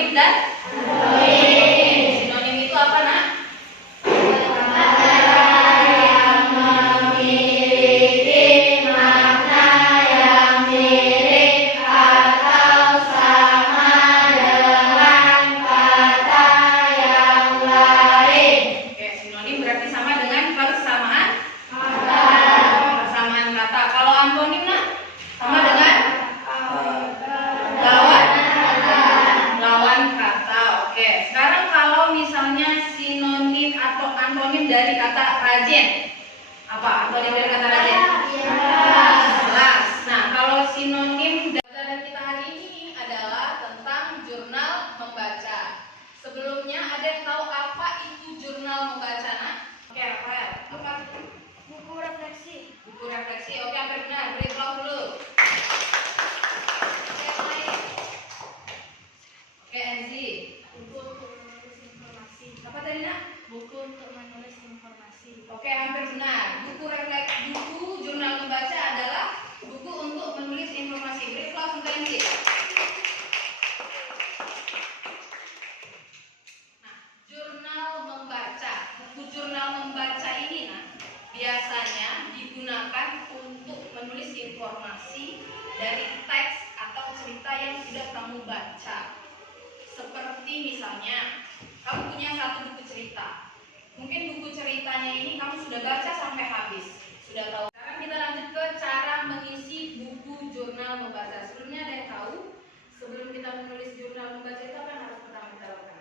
sinonim dan antonim. Sinonim itu apa, Nak? Kata yang memiliki makna yang mirip atau sama dengan kata yang lain. Oke, sinonim berarti sama dengan persamaan kata. Kalau antonim, Nak, sama dengan lawan kata. Oke, sekarang kalau misalnya sinonim atau antonim dari kata rajin, apa antonim dari kata rajin? Jelas. Nah, kalau sinonim pelajaran kita hari ini adalah tentang jurnal membaca. Sebelumnya ada yang tahu apa itu jurnal membaca, Nak? Oke, Rafael, apa? Buku refleksi. Buku refleksi. Oke, hampir benar. Beri aplaus dulu. Oke, Enzi. Buku untuk menulis informasi. Apa tadi, Nak? Buku untuk menulis informasi. Oke, hampir benar. Buku jurnal membaca adalah buku untuk menulis informasi. Beri aplaus untuk Enzi. Nah, jurnal membaca. Buku jurnal membaca ini, Nah, biasanya digunakan untuk menulis informasi dari teks atau cerita yang sudah kamu baca. Seperti misalnya, kamu punya satu buku cerita. Mungkin buku ceritanya ini kamu sudah baca sampai habis, sudah tahu. Sekarang kita lanjut ke cara mengisi buku jurnal membaca. Sebelumnya ada yang tahu? Sebelum kita menulis jurnal membaca itu apa yang harus pertama kita lakukan?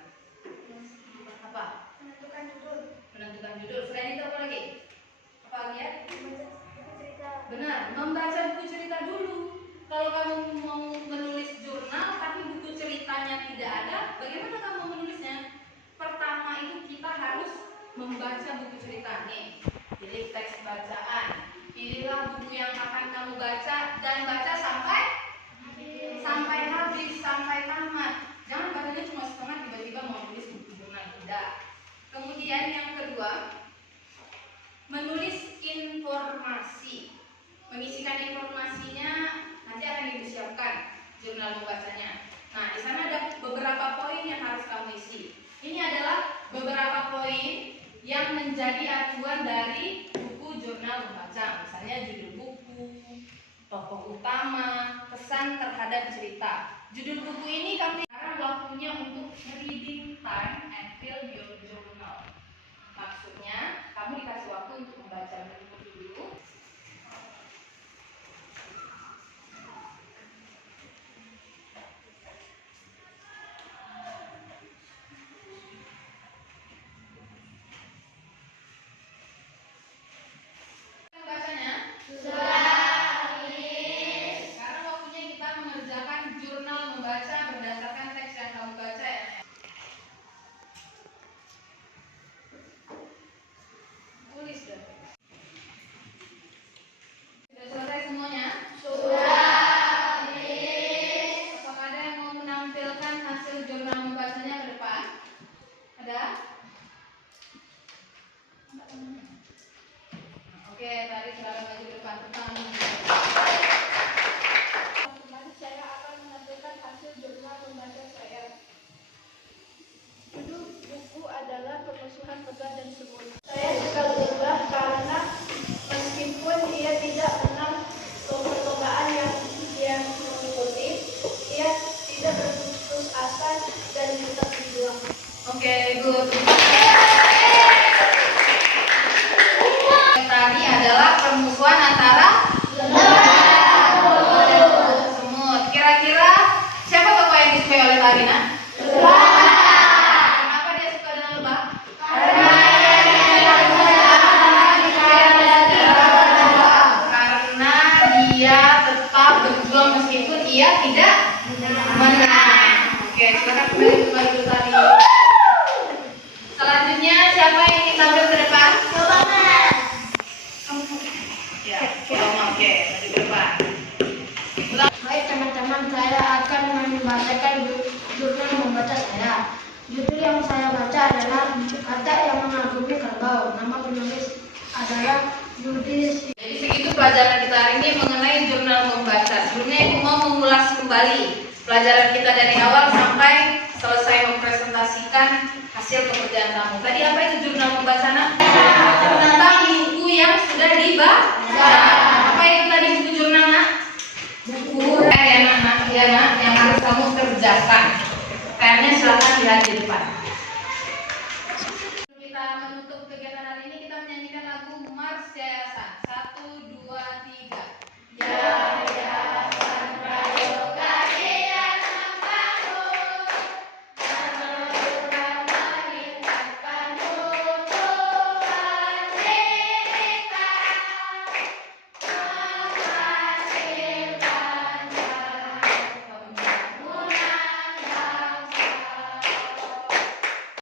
Apa? Menentukan judul. Menentukan judul. Selain itu apa lagi? Apa lagi ya? Membaca buku cerita. Benar, membaca buku cerita dulu. Kalau kamu mau menulis jurnal tapi buku ceritanya tidak ada, bagaimana kamu menulisnya? Pertama itu kita harus membaca buku cerita nih. Pilih teks bacaan. Pilihlah buku yang akan kamu baca dan baca sampai habis, sampai tamat. Jangan bacanya cuma setengah tiba-tiba mau tulis buku jurnal, tidak. Kemudian yang kedua, menulis informasi. Mengisikan informasinya nanti akan disiapkan jurnal membacanya. Nah, di sana ada beberapa poin yang harus kamu isi. Ini adalah beberapa poin yang menjadi acuan dari buku jurnal membaca. Misalnya judul buku, tokoh utama, kesan terhadap cerita. Judul buku ini kamu sekarang waktunya untuk reading time and fill your journal. Maksudnya, kamu dikasih waktu untuk membaca buku dulu. Bacanya? Sekarang waktunya kita mengerjakan jurnal membaca berdasarkan teks yang kamu baca ya. Tulis deh. Sudah selesai semuanya? Apakah ada yang mau menampilkan hasil jurnal membacanya ke depan? Ada? Oke, tadi silakan maju ke depan. Nanti saya akan menampilkan hasil jurnal membaca saya. Judul buku adalah Permusuhan Lebah dan Semut. Saya suka lebah karena meskipun ia tidak menang lomba-lombaan yang dia mengikuti, ia tidak berputus asa dan tetap berjuang. Oke, good. Tadi adalah permusuhan antara lebah dan semut. Kira-kira siapa tokoh yang disukai oleh Tarina? Kenapa dia suka dengan lebah? Karena dia tetap berjuang meskipun ia tidak menang. Oke, silakan kembali ke baju tadi. Selanjutnya siapa yang ingin tampil ke depan? Ya, oke, maju ke depan. Baik teman-teman, saya akan membacakan jurnal membaca saya. Judul yang saya baca adalah Kata yang Mengagumi Kerbau. Nama penulis adalah Yudi. Jadi segitu pelajaran kita hari ini mengenai jurnal membaca. Sebelumnya Ibu mau mengulas kembali pelajaran kita dari awal sampai selesai mempresentasikan hasil pekerjaan kamu. Tadi apa itu jurnal membaca anak? Tentang buku yang sudah dibaca. Apa itu tadi buku jurnal nak? Buku ya nak yang harus kamu kerjakan. PR-nya silakan lihat di depan.